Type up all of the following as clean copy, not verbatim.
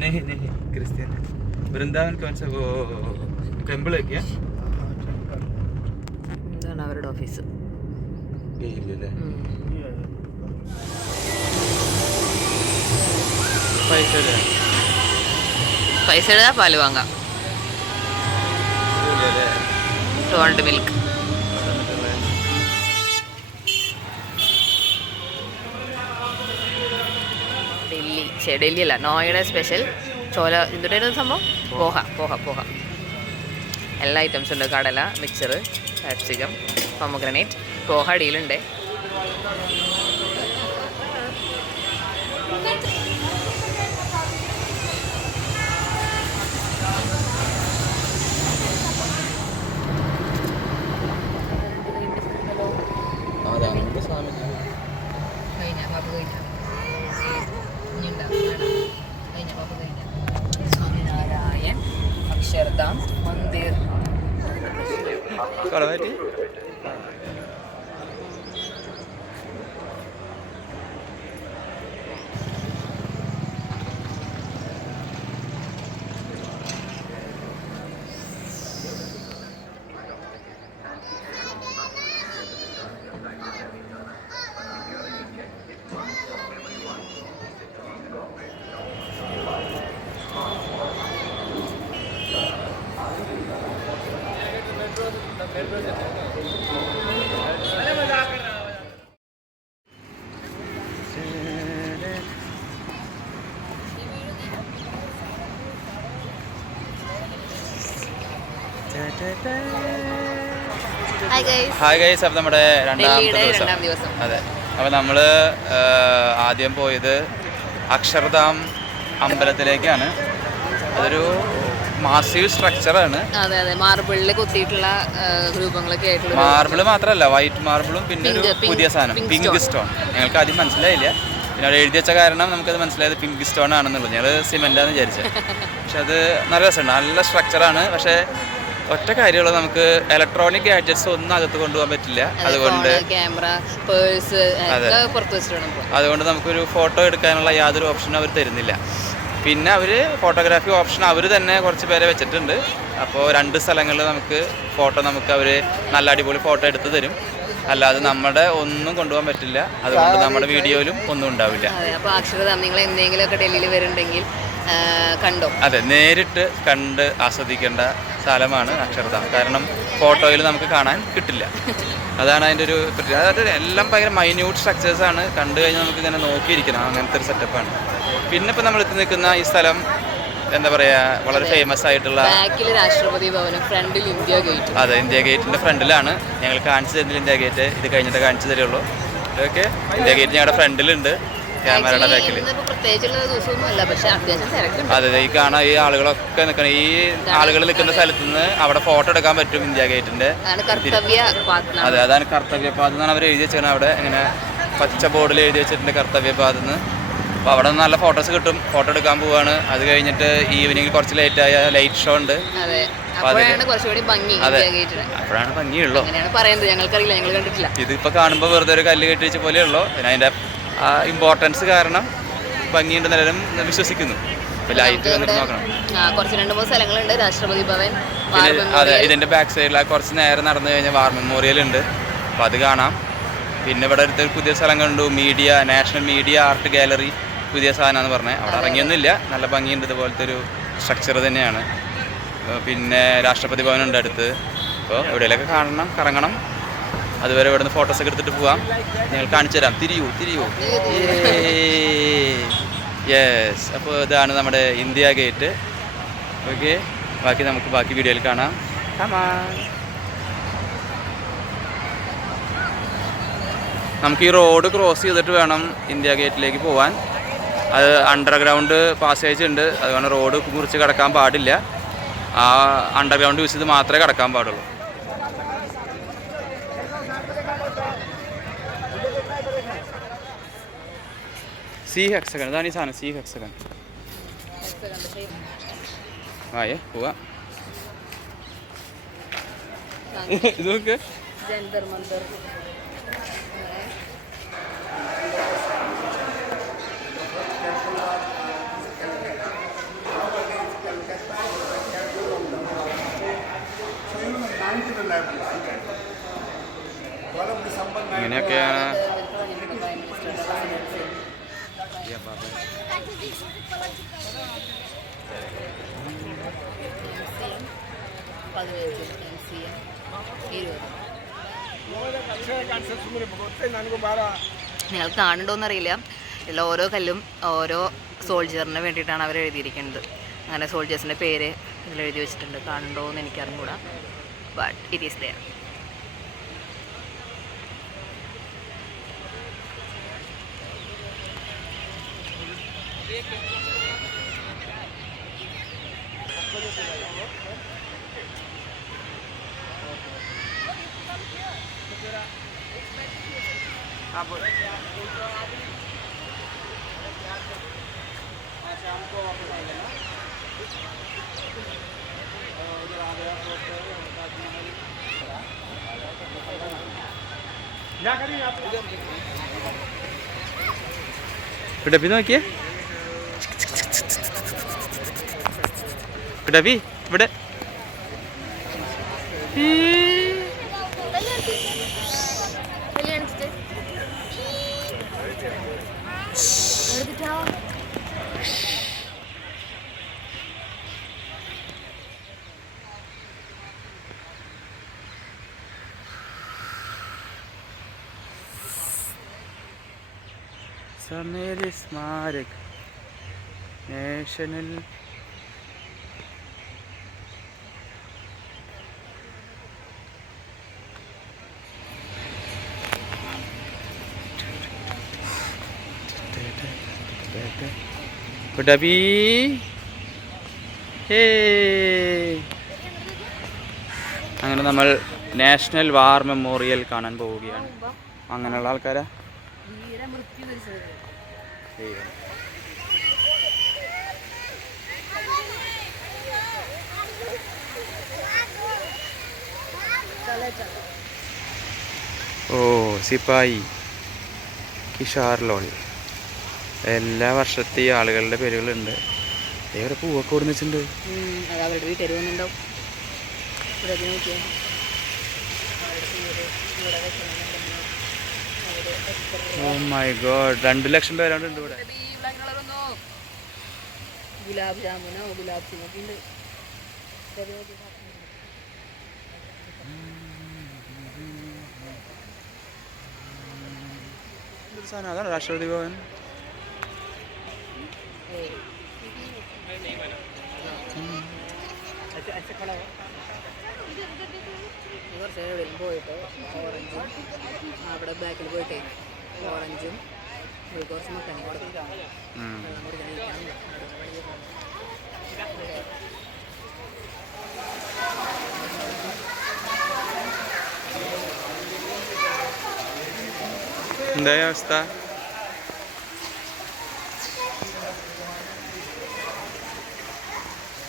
नहीं नहीं क्रिश्चियन वृंदावन कौन सा वो टेम्पल है क्या? ഇതാണ് അവരുടെ ഓഫീസ്. ഇല്ലല്ലേ പൈസ എഴുതാ പാല് വാങ്ങാം. Told milk. ഡൽഹി അല്ല, നോയയുടെ സ്പെഷ്യൽ ചോല. എന്തുണ്ടായിരുന്നു സംഭവം? പോഹ. എല്ലാ ഐറ്റംസും ഉണ്ട്. കടല, മിക്സർ, കാപ്സിക്കം, പൊമഗ്രനേറ്റ്, പോഹ ഡീലുണ്ട്. സ്വാമിനാരായൺ അക്ഷർധാം മന്ദിർ. Hi guys. അപ്പോൾ നമ്മുടെ രണ്ടാമത്തെ ദിവസം. അതെ, അപ്പോൾ നമ്മൾ ആദ്യം പോയത് അക്ഷർധാം അമ്പലത്തിലേക്കാണ്. അതൊരു മാസീവ് സ്ട്രക്ചറാണ്. മാർബിളിൽ കൊത്തിയിട്ടുള്ള രൂപങ്ങളൊക്കെ ആയിട്ടുള്ള. മാർബിൾ മാത്രമല്ല, വൈറ്റ് മാർബിളും പിന്നെ ഒരു പുതിയ സാധനം പിങ്ക് സ്റ്റോൺ. ഞങ്ങൾക്ക് ആദ്യം മനസ്സിലായില്ല, പിന്നെ അവിടെ എഴുതി വെച്ച കാരണം നമുക്കത് മനസ്സിലായത് പിങ്ക് സ്റ്റോൺ ആണെന്നുള്ളത്. ഞങ്ങൾ സിമെൻ്റാന്ന് വിചാരിച്ചത്. പക്ഷെ അത് നല്ല രസമുണ്ട്, നല്ല സ്ട്രക്ചറാണ്. പക്ഷേ ഒറ്റ കാര്യമുള്ളൂ, നമുക്ക് ഇലക്ട്രോണിക് ഗാഡ്ജറ്റ്സ് ഒന്നും അകത്ത് കൊണ്ടുപോകാൻ പറ്റില്ല. അതുകൊണ്ട് അതുകൊണ്ട് നമുക്കൊരു ഫോട്ടോ എടുക്കാനുള്ള യാതൊരു ഓപ്ഷനും അവർ തരുന്നില്ല. പിന്നെ അവർ ഫോട്ടോഗ്രാഫി ഓപ്ഷൻ അവർ തന്നെ കുറച്ച് പേരെ വെച്ചിട്ടുണ്ട്. അപ്പോൾ 2 സ്ഥലങ്ങളിൽ നമുക്ക് അവർ നല്ല അടിപൊളി ഫോട്ടോ എടുത്ത് തരും. അല്ലാതെ നമ്മുടെ ഒന്നും കൊണ്ടുപോകാൻ പറ്റില്ല. അതുകൊണ്ട് നമ്മുടെ വീഡിയോയിലും ഒന്നും ഉണ്ടാവില്ല. അതെ, നേരിട്ട് കണ്ട് ആസ്വദിക്കേണ്ട സ്ഥലമാണ് അക്ഷർധാം. കാരണം ഫോട്ടോയിൽ നമുക്ക് കാണാൻ കിട്ടില്ല. അതാണ് അതിൻ്റെ ഒരു പ്രത്യേകത. അതായത് എല്ലാം ഭയങ്കര മൈന്യൂട്ട് സ്ട്രക്ചേഴ്സാണ്. കണ്ടു കഴിഞ്ഞാൽ നമുക്ക് ഇങ്ങനെ നോക്കിയിരിക്കണം, അങ്ങനത്തെ ഒരു സെറ്റപ്പാണ്. പിന്നെ ഇപ്പം നമ്മൾ എത്തി നിൽക്കുന്ന ഈ സ്ഥലം എന്താ പറയുക, വളരെ ഫേമസ് ആയിട്ടുള്ള രാഷ്ട്രപതി ഭവനും ഫ്രണ്ടിൽ ഇന്ത്യ ഗേറ്റ്. അതെ, ഇന്ത്യ ഗേറ്റിൻ്റെ ഫ്രണ്ടിലാണ്. ഞങ്ങൾ കാണിച്ചു തരുന്നില്ല ഇന്ത്യ ഗേറ്റ്, ഇത് കഴിഞ്ഞിട്ട് കാണിച്ചു തരുള്ളൂ. ഓക്കെ, ഇന്ത്യ ഗേറ്റ് ഞങ്ങളുടെ ഫ്രണ്ടിലുണ്ട്, ക്യാമറയുടെ ബാക്കിൽ. അതെ, ഈ കാണാൻ ഈ ആളുകളൊക്കെ നിൽക്കണം. ഈ ആളുകൾ നിൽക്കുന്ന സ്ഥലത്ത് നിന്ന് അവിടെ ഫോട്ടോ എടുക്കാൻ പറ്റും ഇന്ത്യ ഗേറ്റിന്റെ. അതെ, അതാണ് കർത്തവ്യപാത എന്നാണ് അവർ എഴുതി വെച്ചാൽ. അവിടെ ഇങ്ങനെ പച്ച ബോർഡിൽ എഴുതി വെച്ചിട്ടുണ്ട് കർത്തവ്യപാത എന്ന്. അപ്പോൾ അവിടെ നിന്ന് നല്ല ഫോട്ടോസ് കിട്ടും. ഫോട്ടോ എടുക്കാൻ പോവാണ്. അത് കഴിഞ്ഞിട്ട് ഈവനിങ്ങിൽ കുറച്ച് ലേറ്റായ ലൈറ്റ് ഷോ ഉണ്ട്. അതെ, അപ്പോഴാണ് ഭംഗിയുള്ളൂ. ഇതിപ്പോൾ കാണുമ്പോൾ വെറുതെ ഒരു കല്ല് കെട്ടി വെച്ച പോലെയുള്ളൂ. പിന്നെ അതിൻ്റെ ഇമ്പോർട്ടൻസ് കാരണം ഭംഗിയുണ്ടെന്ന് എല്ലാവരും വിശ്വസിക്കുന്നു. ലൈറ്റ് വന്നിട്ട് നോക്കണം. രാഷ്ട്രപതി ഭവൻ. അതെ, ഇതിൻ്റെ ബാക്ക് സൈഡിൽ കുറച്ച് നേരം നടന്നു കഴിഞ്ഞാൽ വാർ മെമ്മോറിയൽ ഉണ്ട്. അപ്പോൾ അത് കാണാം. പിന്നെ ഇവിടെ അടുത്തൊരു പുതിയ സ്ഥലം കണ്ടു, നാഷണൽ മീഡിയ ആർട്ട് ഗാലറി. പുതിയ സാധനമാണെന്ന് പറഞ്ഞത്. അവിടെ ഇറങ്ങിയൊന്നുമില്ല, നല്ല ഭംഗിയുണ്ട്. ഇതുപോലത്തെ ഒരു സ്ട്രക്ചർ തന്നെയാണ്. പിന്നെ രാഷ്ട്രപതി ഭവനുണ്ട് അടുത്ത്. അപ്പോൾ എവിടെയെങ്കിലൊക്കെ കറങ്ങണം. അതുവരെ ഇവിടെ നിന്ന് ഫോട്ടോസൊക്കെ എടുത്തിട്ട് പോവാം. ഞങ്ങൾ കാണിച്ചു തരാം. തിരിയൂ. യെസ്, അപ്പോൾ ഇതാണ് നമ്മുടെ ഇന്ത്യ ഗേറ്റ്. ഓക്കെ, നമുക്ക് ബാക്കി വീഡിയോയിൽ കാണാം. നമുക്ക് ഈ റോഡ് ക്രോസ് ചെയ്തിട്ട് വേണം ഇന്ത്യ ഗേറ്റിലേക്ക് പോകാൻ. അത് അണ്ടർഗ്രൗണ്ട് പാസേജ് ഉണ്ട്. അതുകൊണ്ട് റോഡ് മുറിച്ച് കടക്കാൻ പാടില്ല. ആ അണ്ടർഗ്രൗണ്ട് യൂസ് ചെയ്ത് മാത്രമേ കടക്കാൻ പാടുള്ളൂ. സി ഹെക്സഗൺ, ഇതാണ് ഈ സാധനം, സി ഹെക്സഗൺ. ആയേ പോവാ. ഇത് നോക്ക്, അങ്ങനെയൊക്കെയാണ്. നിങ്ങൾ കാണുന്നുണ്ടോയെന്നറിയില്ല, ഇതിൽ ഓരോ കല്ലും ഓരോ സോൾജറിന് വേണ്ടിയിട്ടാണ് അവർ എഴുതിയിരിക്കുന്നത്. അങ്ങനെ സോൾജേഴ്സിൻ്റെ പേര് ഇതിൽ എഴുതി വെച്ചിട്ടുണ്ട്. കാണുന്നുണ്ടോ എന്ന് എനിക്കറിഞ്ഞൂടാ, ബട്ട് ഇറ്റ് ഈസ് ദെയർ. ഡബി നോക്കിയേ, ഡബി ഇവിടെ. സമേരി സ്മാരക് നാഷണൽ ഡബി. അങ്ങനെ നമ്മൾ നാഷണൽ വാർ മെമ്മോറിയൽ കാണാൻ പോവുകയാണ്. അങ്ങനെയുള്ള ആൾക്കാരാ. ഓ, സിപ്പായി കിഷാർലോൾ. എല്ലാ വർഷത്തെയും ആളുകളുടെ പേരുകളുണ്ട്. ഏറെ പൂവൊക്കെ ഓടുന്ന വെച്ചിട്ടുണ്ട്. ഓ മൈ ഗോഡ്, 2 ലക്ഷം പേരാണ്ട് ഉണ്ട് ഇവിടെ. ഗുലാബ് ജാമുനോ ഗുലാബ് സിനൊക്കെ ഉണ്ട്. അതാണ് രാഷ്ട്രപതി ഭവൻ. കുറച്ച് എവിടെയും പോയിട്ട് ഓറഞ്ചും അവിടെ ബാക്കിൽ പോയിട്ടേ ഓറഞ്ചും കുറച്ച് മുട്ടനും കൊടുക്കാം. എന്തായ അവസ്ഥ?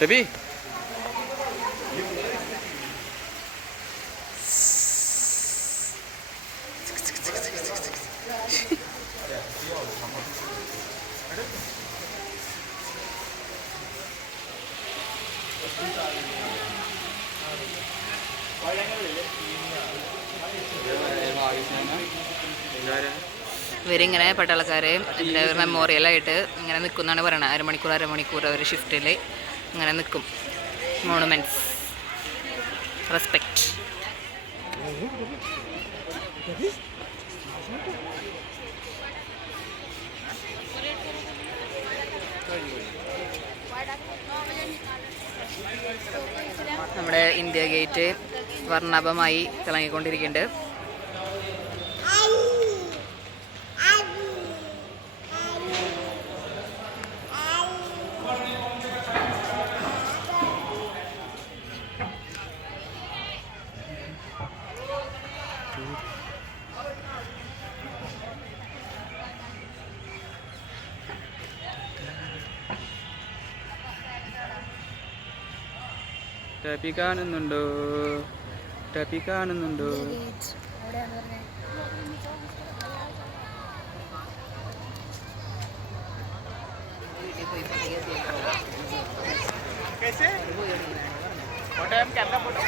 ഡബി ഇവരിങ്ങനെ പട്ടാളക്കാരെ മെമ്മോറിയലായിട്ട് ഇങ്ങനെ നിൽക്കുന്നതാണ് പറയുന്നത്. അരമണിക്കൂർ ഒരു ഷിഫ്റ്റിൽ ഇങ്ങനെ നിൽക്കും. Monuments, respect. നമ്മുടെ ഇന്ത്യ ഗേറ്റ് വർണ്ണാഭമായി തിളങ്ങിക്കൊണ്ടിരിക്കുന്നുണ്ട്. ടപ്പി കാണുന്നുണ്ടോ? ടപ്പി കാണുന്നുണ്ടോ? कैसे फोटो हम कैमरा फोटो